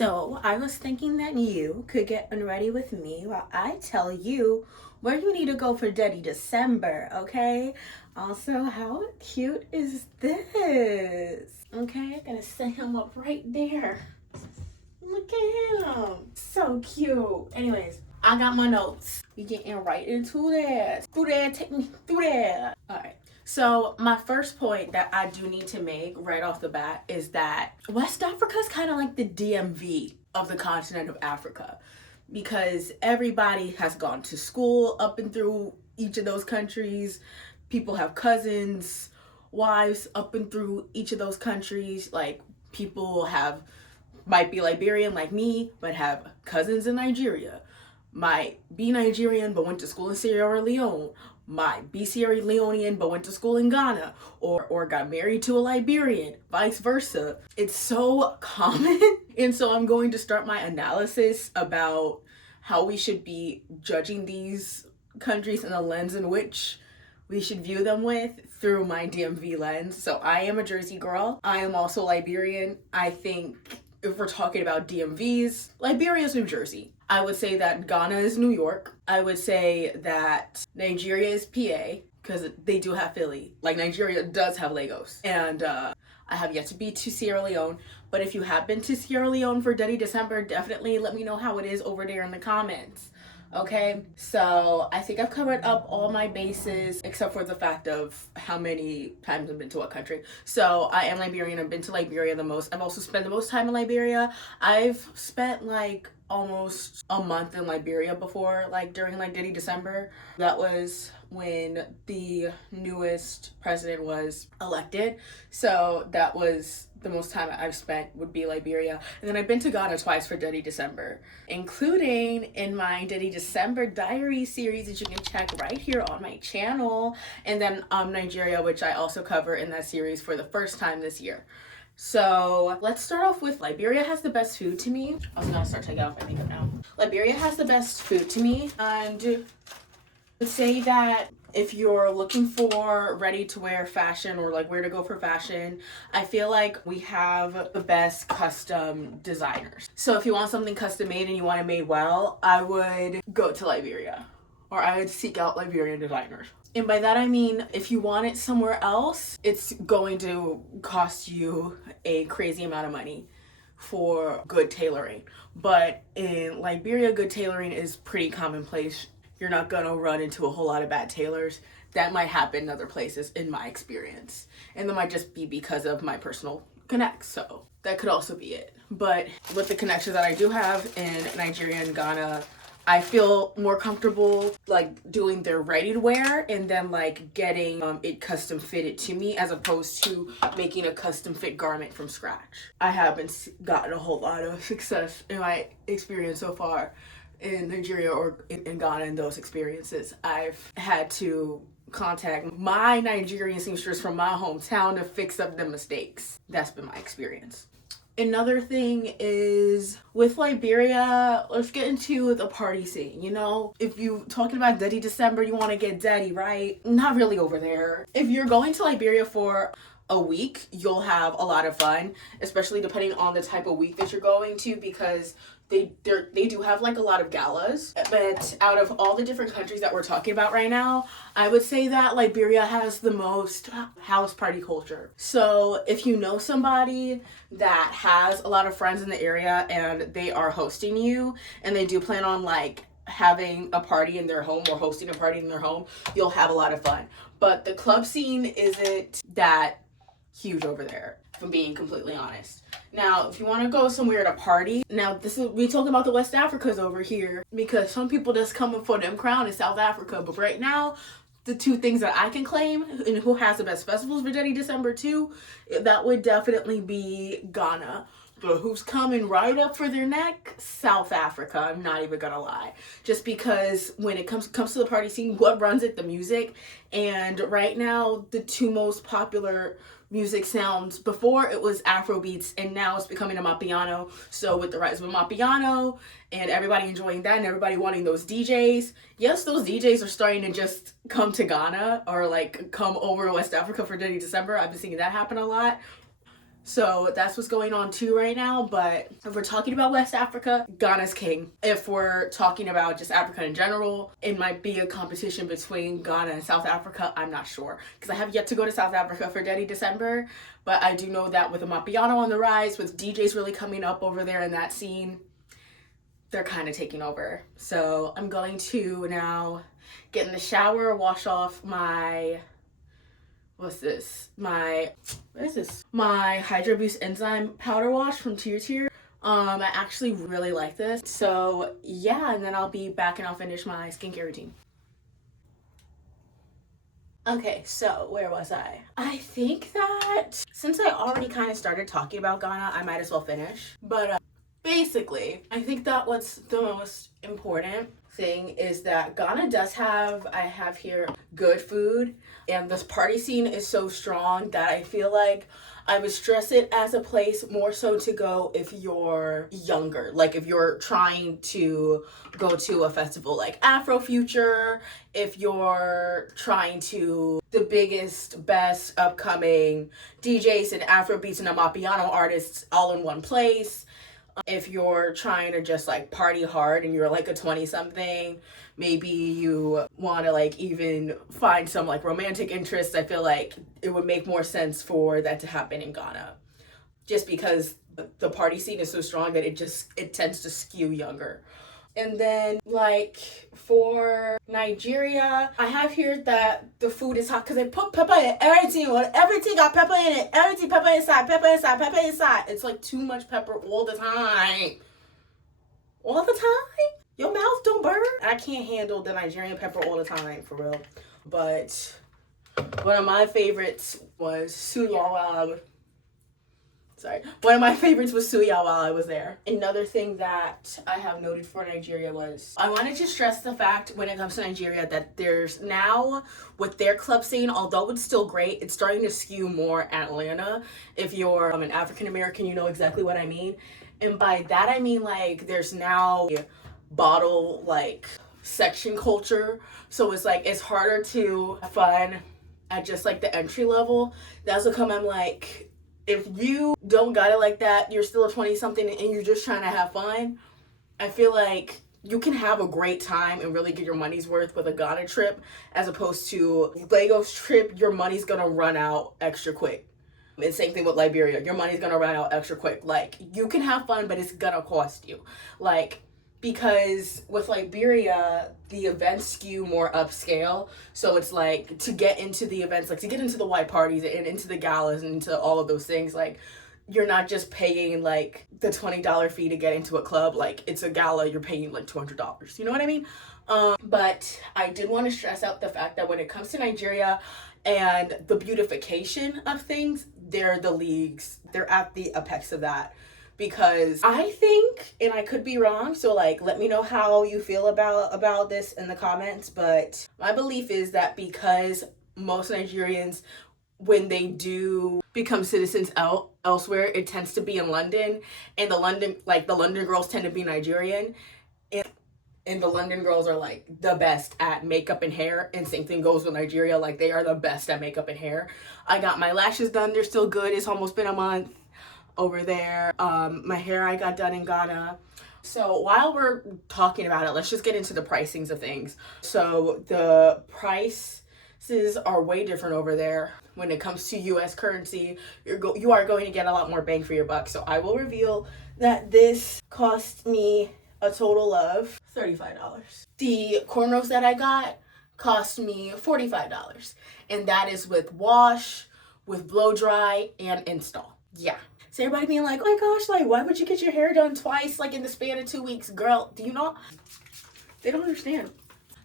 So I was thinking that you could get unready with me while I tell you where you need to go for Detty December, okay? Also, how cute is this? Okay, I'm gonna set him up right there. Look at him. So cute. Anyways, I got my notes. We getting right into that. Through there, take me through there. Alright. So my first point that I do need to make right off the bat is that West Africa is kind of like the DMV of the continent of Africa, because everybody has gone to school up and through each of those countries. People have cousins, wives up and through each of those countries. Like, people might be Liberian like me, but have cousins in Nigeria. Might be Nigerian, but went to school in Sierra Leone. Might be Sierra Leonean, but went to school in Ghana. Or got married to a Liberian, vice versa. It's so common. And so I'm going to start my analysis about how we should be judging these countries in the lens in which we should view them with, through my DMV lens. So I am a Jersey girl. I am also Liberian. I think if we're talking about DMVs, Liberia is New Jersey. I would say that Ghana is New York. I would say that Nigeria is PA, because they do have Philly. Like, Nigeria does have Lagos. And I have yet to be to Sierra Leone. But if you have been to Sierra Leone for Detty December, definitely let me know how it is over there in the comments. Okay, so I think I've covered up all my bases except for the fact of how many times I've been to what country. So I am Liberian. I've been to Liberia the most. I've also spent the most time in Liberia. I've spent like almost a month in Liberia before, like during like Detty December. That was when the newest president was elected. So that was the most time I've spent, would be Liberia. And then I've been to Ghana twice for Detty December, including in my Detty December diary series that you can check right here on my channel. And then Nigeria, which I also cover in that series for the first time this year. So let's start off with Liberia has the best food to me. I was gonna start taking off my makeup now. Liberia has the best food to me, and I would say that if you're looking for ready to wear fashion, or like where to go for fashion, I feel like we have the best custom designers. So if you want something custom made and you want it made well, I would go to Liberia, or I would seek out Liberian designers. And by that I mean, if you want it somewhere else, it's going to cost you a crazy amount of money for good tailoring. But in Liberia, good tailoring is pretty commonplace. You're not gonna run into a whole lot of bad tailors. That might happen in other places, in my experience. And that might just be because of my personal connects, so that could also be it. But with the connections that I do have in Nigeria and Ghana, I feel more comfortable like doing their ready to wear and then like getting it custom fitted to me, as opposed to making a custom fit garment from scratch. I haven't gotten a whole lot of success in my experience so far in Nigeria or in Ghana. In those experiences, I've had to contact my Nigerian seamstress from my hometown to fix up the mistakes. That's been my experience. Another thing is with Liberia, let's get into the party scene. You know, if you're talking about Detty December, you want to get Detty, right? Not really over there. If you're going to Liberia for a week, you'll have a lot of fun, especially depending on the type of week that you're going to, because they do have like a lot of galas. But out of all the different countries that we're talking about right now, I would say that Liberia has the most house party culture. So if you know somebody that has a lot of friends in the area and they are hosting you, and they do plan on like having a party in their home or hosting a party in their home, you'll have a lot of fun. But the club scene isn't that huge over there, if I'm being completely honest. Now, if you want to go somewhere to party, now we talking about the West Africas over here, because some people just coming for them crown in South Africa. But right now, the two things that I can claim, and who has the best festivals for Detty December too, that would definitely be Ghana. But who's coming right up for their neck? South Africa. I'm not even gonna lie. Just because when it comes to the party scene, what runs it? The music. And right now, the two most popular music sounds, before it was Afrobeats, and now it's becoming a Mapiano. So with the rise of a Mapiano and everybody enjoying that and everybody wanting those DJs, yes, those DJs are starting to just come to Ghana or like come over to West Africa for Detty December. I've been seeing that happen a lot. So that's what's going on too right now. But if we're talking about West Africa, Ghana's king. If we're talking about just Africa in general, it might be a competition between Ghana and South Africa. I'm not sure because I have yet to go to South Africa for Detty December. But I do know that with Amapiano on the rise, with DJs really coming up over there in that scene, they're kind of taking over. So I'm going to now get in the shower, wash off my my Hydro Boost enzyme powder wash from Tier. I actually really like this. So yeah, and then I'll be back and I'll finish my skincare routine. Okay, so where was I? I think that since I already kind of started talking about Ghana, I might as well finish. But basically, I think that what's the most important thing is that Ghana does have, I have here, good food, and this party scene is so strong that I feel like I would stress it as a place more so to go if you're younger. Like if you're trying to go to a festival like Afrofuture, if you're trying to the biggest, best upcoming DJs and Afrobeats and Amapiano artists all in one place. If you're trying to just like party hard and you're like a 20 something, maybe you want to like even find some like romantic interests, I feel like it would make more sense for that to happen in Ghana. Just because the party scene is so strong that it tends to skew younger. And then, like, for Nigeria, I have here that the food is hot because they put pepper in everything. Everything got pepper in it. Everything pepper inside, pepper inside, pepper inside. It's like too much pepper all the time. All the time? Your mouth don't burn? I can't handle the Nigerian pepper all the time, for real. But one of my favorites was suya. One of my favorites was suya while I was there. Another thing that I have noted for Nigeria was I wanted to stress the fact when it comes to Nigeria that there's now with their club scene, although it's still great, it's starting to skew more Atlanta. If you're an African American, you know exactly what I mean. And by that I mean like there's now bottle like section culture. So it's like it's harder to have fun at just like the entry level. That's what come I'm like if you don't got it like that, you're still a 20 something and you're just trying to have fun, I feel like you can have a great time and really get your money's worth with a Ghana trip as opposed to Lagos trip, your money's gonna run out extra quick. And same thing with Liberia, your money's gonna run out extra quick. Like you can have fun, but it's gonna cost you. Like because with Liberia, the events skew more upscale. So it's like to get into the events, like to get into the white parties and into the galas and into all of those things, like you're not just paying like the $20 fee to get into a club. Like it's a gala, you're paying like $200. You know what I mean? But I did want to stress out the fact that when it comes to Nigeria and the beautification of things, they're the leagues. They're at the apex of that. Because I think, and I could be wrong, so like let me know how you feel about this in the comments, but my belief is that because most Nigerians, when they do become citizens elsewhere, it tends to be in London, and the London girls tend to be Nigerian, and the London girls are like the best at makeup and hair, and same thing goes with Nigeria, like they are the best at makeup and hair. I got my lashes done, they're still good, it's almost been a month over there. My hair I got done in Ghana. So while we're talking about it, let's just get into the pricings of things. So the prices are way different over there. When it comes to US currency, you are going to get a lot more bang for your buck. So I will reveal that this cost me a total of $35. The cornrows that I got cost me $45. And that is with wash, with blow dry, and install. Yeah. So everybody being like, oh my gosh, like, why would you get your hair done twice, like, in the span of 2 weeks? Girl, do you not? They don't understand.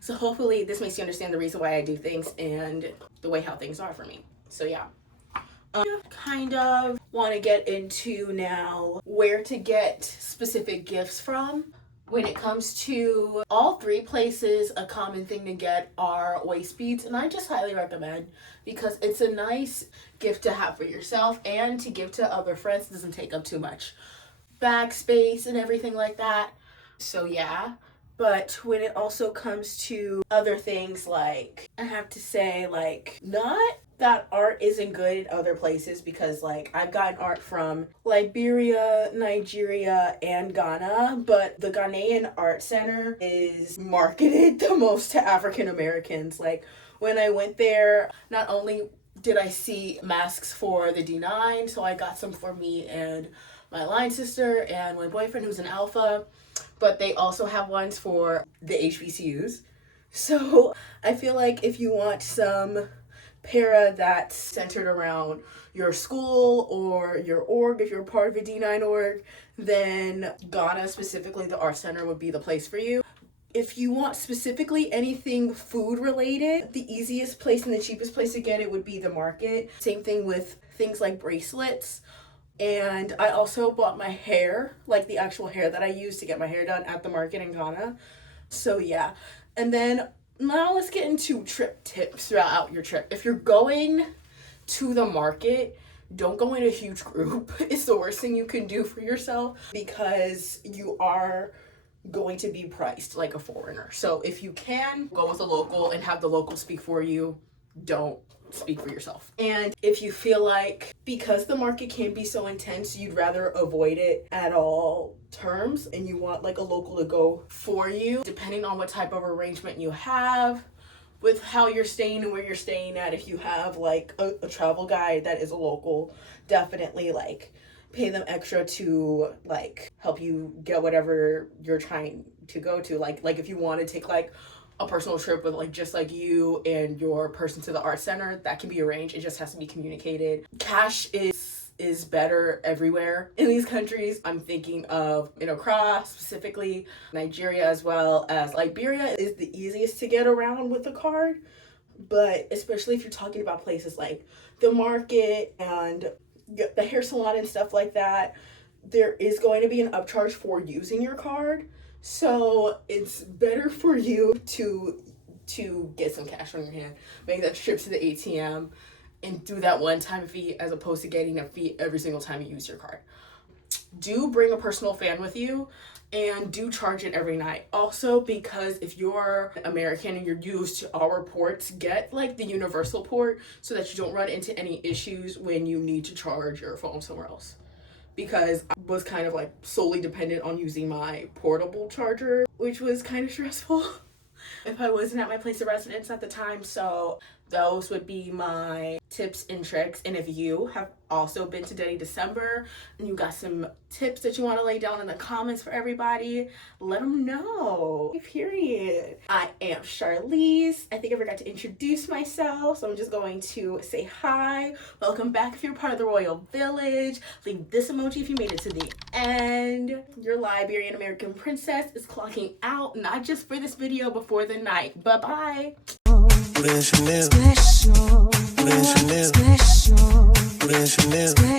So hopefully this makes you understand the reason why I do things and the way how things are for me. So yeah. Kind of want to get into now where to get specific gifts from. When it comes to all three places, a common thing to get are waist beads, and I just highly recommend because it's a nice gift to have for yourself and to give to other friends. It doesn't take up too much bag space and everything like that. So yeah, But when it also comes to other things, like, I have to say, like, not that art isn't good in other places, because like I've gotten art from Liberia, Nigeria, and Ghana, but the Ghanaian art center is marketed the most to African Americans. Like, when I went there, not only did I see masks for the D9, so I got some for me and my line sister and my boyfriend who's an alpha, but they also have ones for the HBCUs. So I feel like if you want some para that's centered around your school or your org, if you're part of a D9 org, then Ghana, specifically the art center, would be the place for you. If you want specifically anything food related, the easiest place and the cheapest place to get it would be the market. Same thing with things like bracelets. And I also bought my hair, like the actual hair that I use to get my hair done, at the market in Ghana. So yeah. And then now let's get into trip tips throughout your trip. If you're going to the market, don't go in a huge group. It's the worst thing you can do for yourself, because you are going to be priced like a foreigner. So if you can, go with a local and have the local speak for you. Don't speak for yourself. And if you feel like, because the market can be so intense, you'd rather avoid it at all terms, and you want like a local to go for you, depending on what type of arrangement you have with how you're staying and where you're staying at. If you have like a travel guide that is a local, definitely like pay them extra to like help you get whatever you're trying to go to. Like if you want to take like a personal trip with like just like you and your person to the art center, that can be arranged. It just has to be communicated. Cash is better everywhere in these countries. I'm thinking of Accra, specifically Nigeria, as well as Liberia is the easiest to get around with a card. But especially if you're talking about places like the market and the hair salon and stuff like that, there is going to be an upcharge for using your card. So it's better for you to get some cash on your hand, make that trip to the ATM, and do that one-time fee as opposed to getting a fee every single time you use your card. Do bring a personal fan with you, and do charge it every night. Also, because if you're American and you're used to our ports, get like the universal port so that you don't run into any issues when you need to charge your phone somewhere else. Because I was kind of like solely dependent on using my portable charger, which was kind of stressful if I wasn't at my place of residence at the time. So those would be my tips and tricks. And if you have also been to Detty December and you got some tips that you want to lay down in the comments for everybody, let them know. Period. I am Charlize. I think I forgot to introduce myself, so I'm just going to say hi. Welcome back if you're part of the royal village. Leave this emoji if you made it to the end. Your Liberian American princess is clocking out, not just for this video, but for the night. Bye-bye. Special, special, special, special.